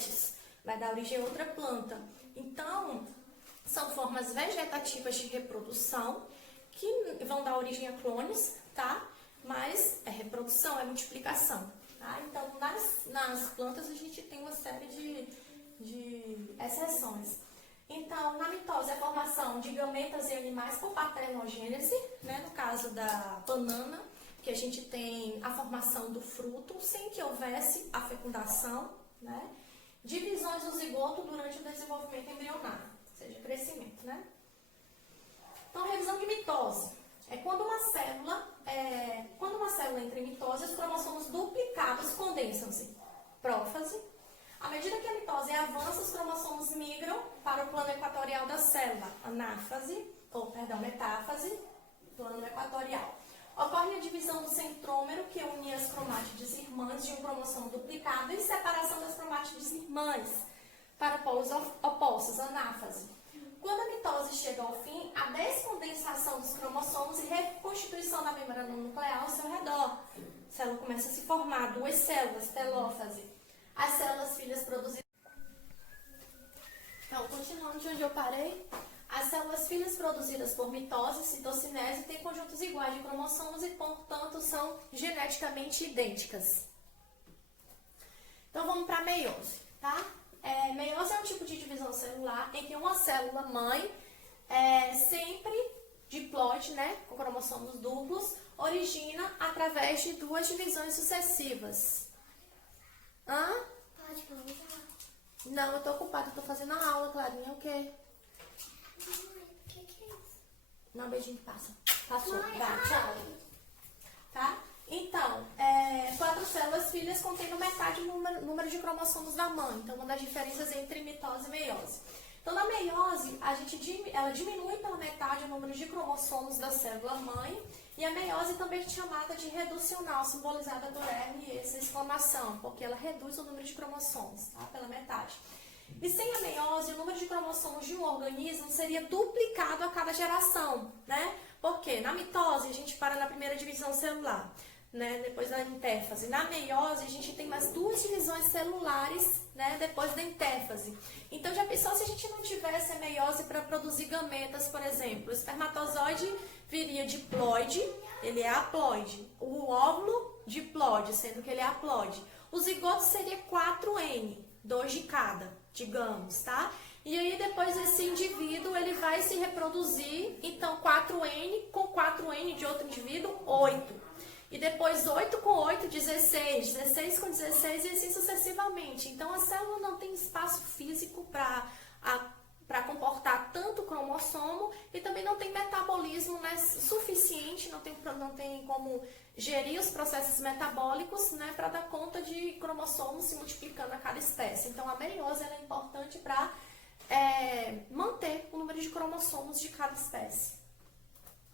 gametes, vai dar origem a outra planta. Então, são formas vegetativas de reprodução que vão dar origem a clones, tá? Mas é reprodução, é multiplicação, tá? Então, nas plantas a gente tem uma série de exceções. Então, na mitose, a formação de gametas e animais por partenogênese, né? No caso da banana, que a gente tem a formação do fruto sem que houvesse a fecundação, né? Divisões do zigoto durante o desenvolvimento embrionário, ou seja, crescimento, né? Então, revisão de mitose. É quando uma célula entra em mitose, os cromossomos duplicados condensam-se. Prófase. À medida que a mitose avança, os cromossomos migram para o plano equatorial da célula. Metáfase, plano equatorial. Ocorre a divisão do centrômero, que une as cromátides irmãs de um cromossomo duplicado, e separação das cromátides irmãs para polos opostos, anáfase. Quando a mitose chega ao fim, a descondensação dos cromossomos e reconstituição da membrana nuclear ao seu redor. A célula começa a se formar, duas células, telófase. As células filhas produzidas... Então, continuando de onde eu parei, as células filhas produzidas por mitose, citocinese, têm conjuntos iguais de cromossomos e, portanto, são geneticamente idênticas. Então, vamos para a meiose, tá? Meiose é um tipo de divisão celular em que uma célula mãe, sempre diploide, né, com cromossomos duplos, origina através de duas divisões sucessivas. Pode começar. Não, eu tô ocupada, tô fazendo a aula, Clarinha, o quê? Mãe, o que é isso? Não, beijinho, passa. Passou, Mãe, vai, tchau. Tá? Então, 4 células filhas contendo metade do número de cromossomos da mãe. Então, uma das diferenças entre mitose e meiose. Então, na meiose, ela diminui pela metade o número de cromossomos da célula mãe. E a meiose também é chamada de reducional, simbolizada por R e essa exclamação, porque ela reduz o número de cromossomos, tá? Pela metade. E sem a meiose, o número de cromossomos de um organismo seria duplicado a cada geração, né? Porque na mitose, a gente para na primeira divisão celular, né? Depois da intéfase. Na meiose, a gente tem mais 2 divisões celulares, né? Depois da intéfase. Então, já pensou se a gente não tivesse a meiose para produzir gametas, por exemplo? O espermatozoide viria diploide, ele é haploide. O óvulo, diploide, sendo que ele é haploide. O zigoto seria 4N, 2 de cada, digamos, tá? E aí, depois esse indivíduo, ele vai se reproduzir, então 4N com 4N de outro indivíduo, 8. E depois 8 com 8, 16, 16 com 16 e assim sucessivamente. Então, a célula não tem espaço físico para comportar tanto cromossomo e também não tem metabolismo, né, suficiente, não tem como gerir os processos metabólicos, né, para dar conta de cromossomos se multiplicando a cada espécie. Então, a meiose ela é importante para manter o número de cromossomos de cada espécie.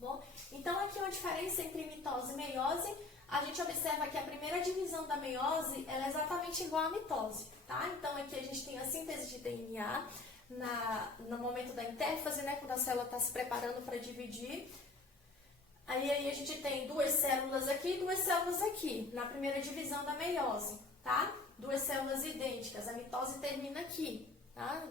Bom, então, aqui uma diferença entre mitose e meiose, a gente observa que a primeira divisão da meiose ela é exatamente igual à mitose, tá? Então, aqui a gente tem a síntese de DNA no momento da intéfase, né, quando a célula está se preparando para dividir. Aí a gente tem 2 células aqui e 2 células aqui, na primeira divisão da meiose, tá? 2 células idênticas, a mitose termina aqui, tá?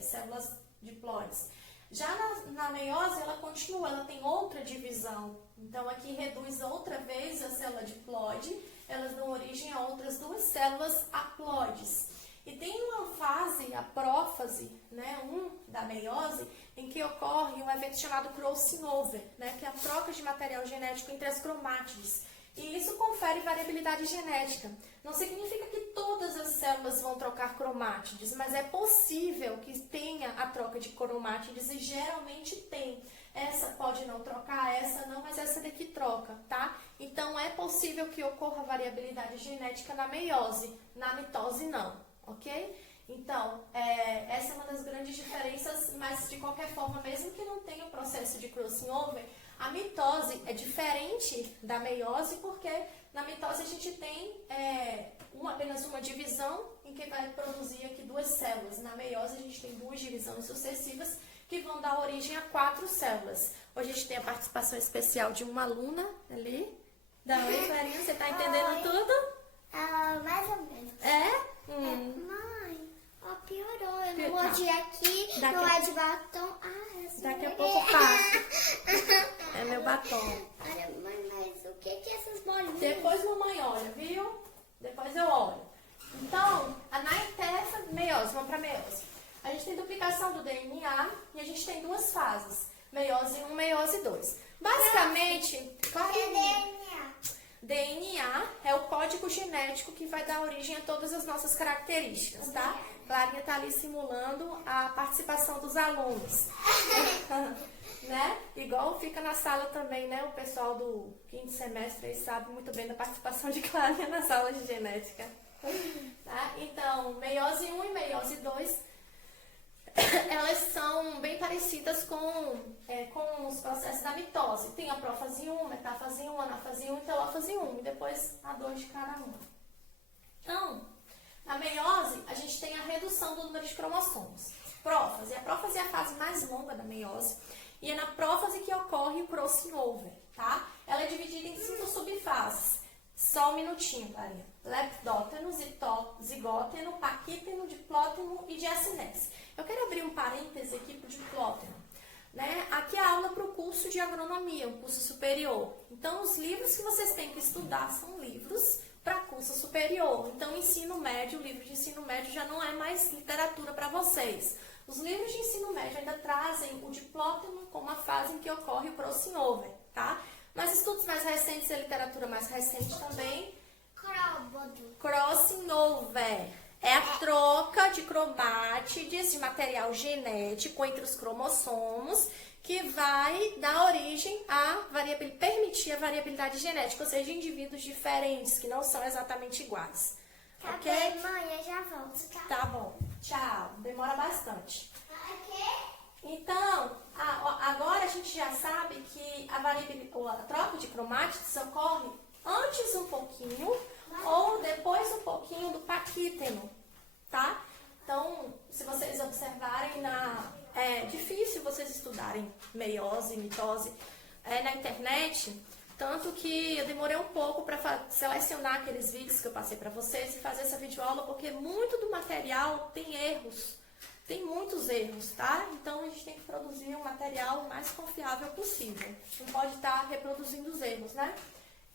Células diploides. Já na meiose, ela continua, ela tem outra divisão. Então, aqui reduz outra vez a célula diploide, elas dão origem a outras 2 células haploides. E tem uma fase, a prófase, né, da meiose, em que ocorre um evento chamado crossing over, né, que é a troca de material genético entre as cromátides. E isso confere variabilidade genética. Não significa que todas as células vão trocar cromátides, mas é possível que tenha a troca de cromátides e geralmente tem. Essa pode não trocar, essa não, mas essa daqui troca, tá? Então, é possível que ocorra variabilidade genética na meiose, na mitose não, ok? Então, essa é uma das grandes diferenças, mas de qualquer forma, mesmo que não tenha o processo de crossing over, a mitose é diferente da meiose, porque na mitose a gente tem apenas uma divisão em que vai produzir aqui 2 células. Na meiose a gente tem 2 divisões sucessivas que vão dar origem a 4 células. Hoje a gente tem a participação especial de uma aluna ali. Oi, Clarinha, você tá entendendo tudo? Mais ou menos. É? Mãe. bolinhas aqui, Daqui não a- é de batom. Ah, essa Daqui a é- pouco passa. É meu batom. Olha, mãe, mas o que é essas bolinhas? Depois mamãe olha, viu? Depois eu olho. Então, na intefa, meiose, vamos para meiose. A gente tem duplicação do DNA e a gente tem duas fases. Meiose 1, meiose 2. Basicamente, DNA é o código genético que vai dar origem a todas as nossas características, tá? Clarinha tá ali simulando a participação dos alunos. Né? Igual fica na sala também, né? O pessoal do quinto semestre aí sabe muito bem da participação de Clarinha nas aulas de genética. Tá? Então, meiose 1 e meiose 2 elas são bem parecidas com os processos da mitose. Tem a prófase 1, metáfase 1, anáfase 1 e telófase 1. E depois a 2 de cada uma. Então, na meiose, a gente tem a redução do número de cromossomos. Prófase. A prófase é a fase mais longa da meiose. E é na prófase que ocorre o crossing over, tá? Ela é dividida em 5 subfases. Só um minutinho, Clarinha. Lepidóteno, zigóteno, paquíteno, diplóteno e diacinese. Eu quero abrir um parêntese aqui para o diplóteno. Né? Aqui é a aula para o curso de agronomia, um curso superior. Então, os livros que vocês têm que estudar são livros para curso superior. Então, ensino médio, o livro de ensino médio já não é mais literatura para vocês. Os livros de ensino médio ainda trazem o diplóteno como a fase em que ocorre o crossing over, tá? Mas estudos mais recentes e a literatura mais recente também. Crossing over é a troca de cromátides de material genético entre os cromossomos que vai dar origem a permitir a variabilidade genética, ou seja, indivíduos diferentes que não são exatamente iguais. Tá Ok? bem, mãe, eu já volto, tá? Tá bom. Tchau. Demora bastante. Ok? Então, agora a gente já sabe que a troca de cromátides ocorre antes um pouquinho ou depois um pouquinho do paquíteno, tá? Então, se vocês observarem, é difícil vocês estudarem meiose, mitose na internet, tanto que eu demorei um pouco para selecionar aqueles vídeos que eu passei para vocês e fazer essa videoaula, porque muito do material tem erros. Tem muitos erros, tá? Então, a gente tem que produzir um material o mais confiável possível. Não pode estar reproduzindo os erros, né?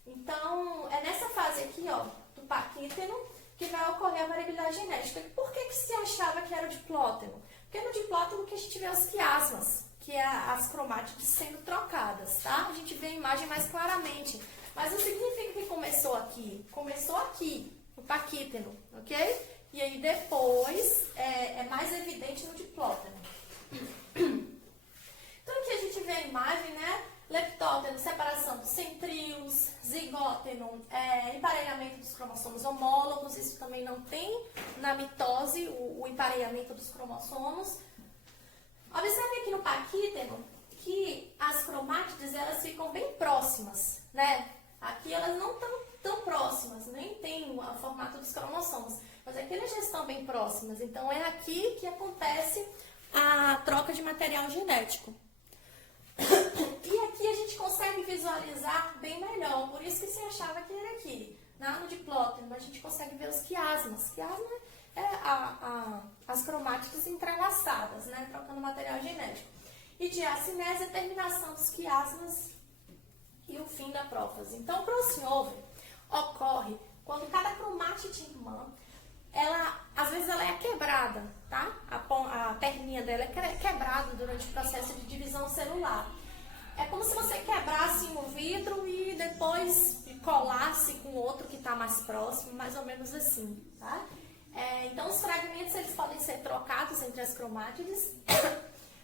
Então, é nessa fase aqui, ó, do paquíteno, que vai ocorrer a variabilidade genética. Por que se achava que era o diplóteno? Porque é no diplóteno que a gente vê os quiasmas, que é as cromátides sendo trocadas, tá? A gente vê a imagem mais claramente. Mas não significa que começou aqui. Começou aqui, no paquíteno, ok? E aí depois é mais evidente no diplóteno. Então aqui a gente vê a imagem, né? Leptóteno, separação dos centríolos, zigóteno, emparelhamento dos cromossomos homólogos, isso também não tem na mitose, o emparelhamento dos cromossomos. Observe aqui no paquíteno que as cromátides elas ficam bem próximas, né? Aqui elas não estão tão próximas, nem tem o formato dos cromossomos, mas aqui elas já estão bem próximas. Então é aqui que acontece a troca de material genético. E aqui a gente consegue visualizar bem melhor, por isso que se achava que era aqui. No diplóteno a gente consegue ver os quiasmas. Quiasma é as cromátides entrelaçadas, né, trocando material genético. E diacinese é a terminação dos quiasmas e o fim da prófase. Então, o crossing over ocorre quando cada cromátide irmã, às vezes ela é quebrada, tá? A perninha dela é quebrada durante o processo de divisão celular. É como se você quebrasse um vidro e depois colasse com outro que está mais próximo, mais ou menos assim, tá? Então, os fragmentos eles podem ser trocados entre as cromátides.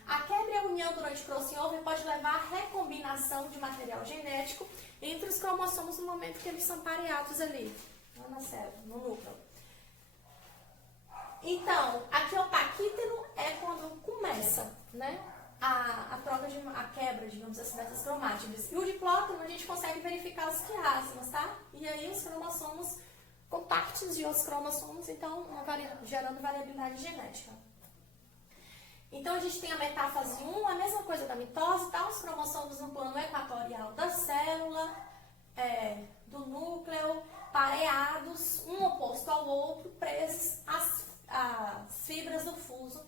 A quebra e a união durante o crossing over pode levar à recombinação de material genético entre os cromossomos no momento que eles são pareados ali, na célula, no núcleo. Então, aqui o paquíteno é quando começa, né, a quebra, digamos assim, dessas cromátides. E o diplóteno a gente consegue verificar os quiasmas, tá? E aí os cromossomos compactos de outros cromossomos, então gerando variabilidade genética. Então, a gente tem a metáfase 1, a mesma coisa da mitose, tá? Os cromossomos no plano equatorial da célula, do núcleo, pareados, um oposto ao outro, presos às fibras do fuso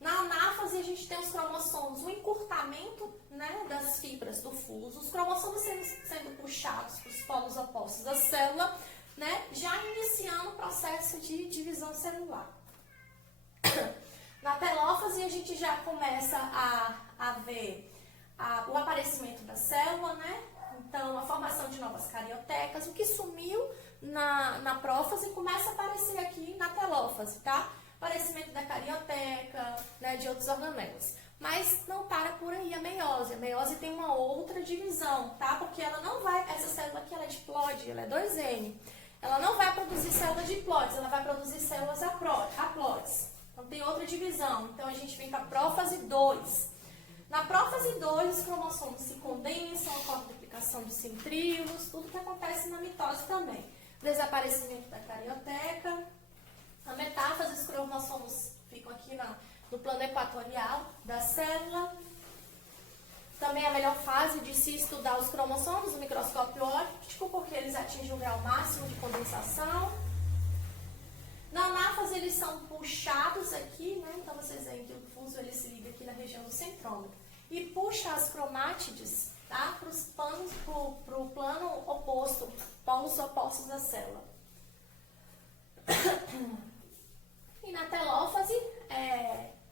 Na anáfase, a gente tem os cromossomos, o encurtamento, né, das fibras do fuso, os cromossomos sendo puxados para os polos opostos da célula, né, já iniciando o processo de divisão celular. Na telófase, a gente já começa a ver o aparecimento da célula, né? Então, a formação de novas cariotecas, o que sumiu na prófase começa a aparecer aqui na telófase, tá? Aparecimento da carioteca, né, de outros organelos. Mas não para por aí a meiose. A meiose tem uma outra divisão, tá? Porque ela não vai, essa célula aqui ela é diploide, ela é 2N. Ela não vai produzir células diploides, ela vai produzir células haploides. Então tem outra divisão. Então a gente vem para a prófase 2. Na prófase 2, os cromossomos se condensam, ocorre a duplicação dos centríolos, tudo que acontece na mitose também. Desaparecimento da carioteca. Na metáfase, os cromossomos ficam aqui no plano equatorial da célula. Também a melhor fase de se estudar os cromossomos no microscópio óptico, porque eles atingem o grau máximo de condensação. Na anáfase, eles são puxados aqui, né? Então, vocês veem que o fuso ele se liga aqui na região do centrômero. E puxa as cromátides, tá? Para o plano oposto, polos opostos da célula. E na telófase,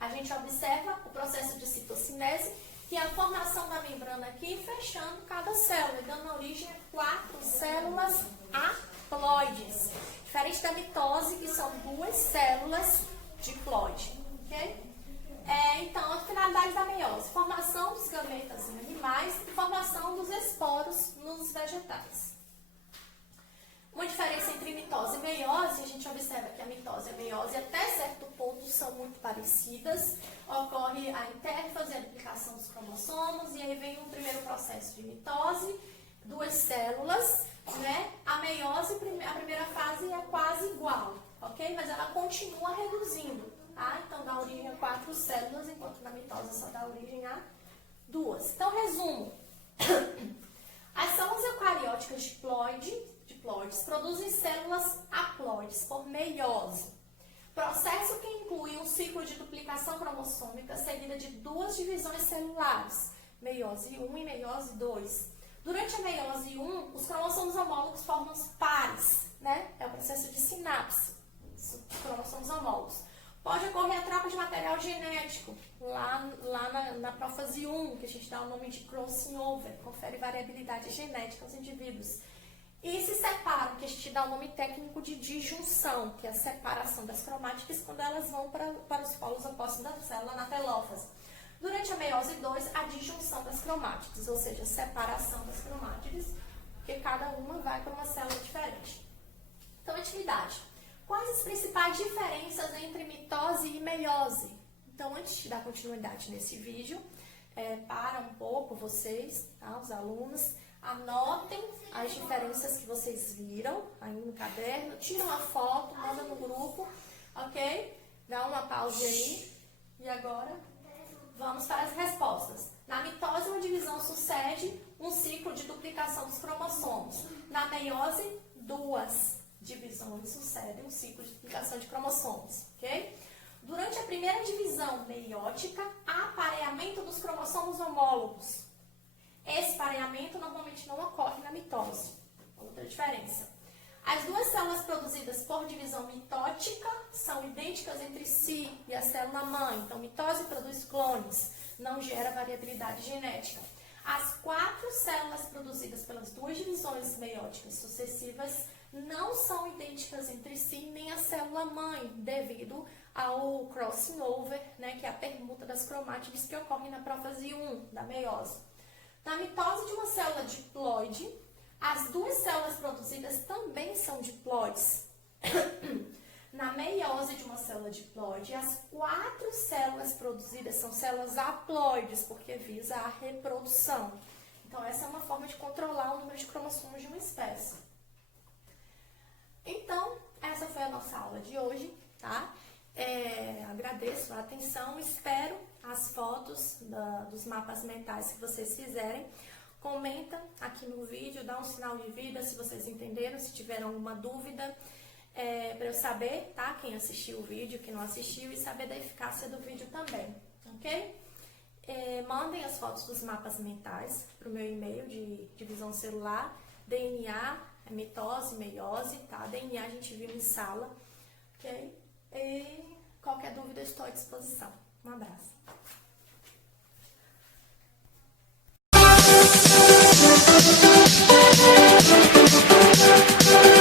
a gente observa o processo de citocinese, que é a formação da membrana aqui, fechando cada célula, e dando origem a 4 células haploides. Diferente da mitose, que são 2 células diploide, ok? Então, a finalidade da meiose: formação dos gametas em animais e formação dos esporos nos vegetais. Uma diferença entre mitose e meiose, a gente observa que a mitose e a meiose, até certo ponto, são muito parecidas. Ocorre a intérfase, a duplicação dos cromossomos, e aí vem um primeiro processo de mitose, 2 células, né? A meiose, a primeira fase é quase igual, ok? Mas ela continua reduzindo, tá? Então, dá origem a 4 células, enquanto na mitose só dá origem a 2. Então, resumo. As células eucarióticas diploides produzem células haploides por meiose. Processo que inclui um ciclo de duplicação cromossômica seguida de 2 divisões celulares, meiose 1 e meiose 2. Durante a meiose 1, os cromossomos homólogos formam os pares, né? É o processo de sinapse, os cromossomos homólogos. Pode ocorrer a troca de material genético, lá na prófase 1, que a gente dá o nome de crossing over, confere variabilidade genética aos indivíduos. E se separam, que a gente dá o nome técnico de disjunção, que é a separação das cromátides quando elas vão para os polos opostos da célula na telófase. Durante a meiose 2, a disjunção das cromátides, ou seja, a separação das cromátides, porque cada uma vai para uma célula diferente. Então, atividade. Quais as principais diferenças entre mitose e meiose? Então, antes de dar continuidade nesse vídeo, para um pouco vocês, tá, os alunos, anotem as diferenças que vocês viram aí no caderno, tiram a foto, manda no grupo, ok? Dá uma pausa aí. E agora, vamos para as respostas. Na mitose, uma divisão sucede um ciclo de duplicação dos cromossomos. Na meiose, 2 divisões sucedem um ciclo de duplicação de cromossomos, ok? Durante a primeira divisão meiótica, há pareamento dos cromossomos homólogos. Esse pareamento normalmente não ocorre na mitose. Outra diferença. As 2 células produzidas por divisão mitótica são idênticas entre si e a célula mãe. Então, mitose produz clones, não gera variabilidade genética. As 4 células produzidas pelas 2 divisões meióticas sucessivas não são idênticas entre si, nem a célula mãe, devido ao crossing over, né, que é a permuta das cromátides que ocorre na prófase 1 da meiose. Na mitose de uma célula diploide, as 2 células produzidas também são diploides. Na meiose de uma célula diploide, as 4 células produzidas são células haploides, porque visa a reprodução. Então, essa é uma forma de controlar o número de cromossomos de uma espécie. Então, essa foi a nossa aula de hoje, tá? Agradeço a atenção, espero as fotos dos mapas mentais que vocês fizerem. Comenta aqui no vídeo, dá um sinal de vida se vocês entenderam, se tiveram alguma dúvida. para eu saber, tá? Quem assistiu o vídeo, quem não assistiu e saber da eficácia do vídeo também, ok? Mandem as fotos dos mapas mentais para o meu e-mail de visão celular, DNA, mitose, meiose, tá? DNA a gente viu em sala, ok? E qualquer dúvida eu estou à disposição. Um abraço.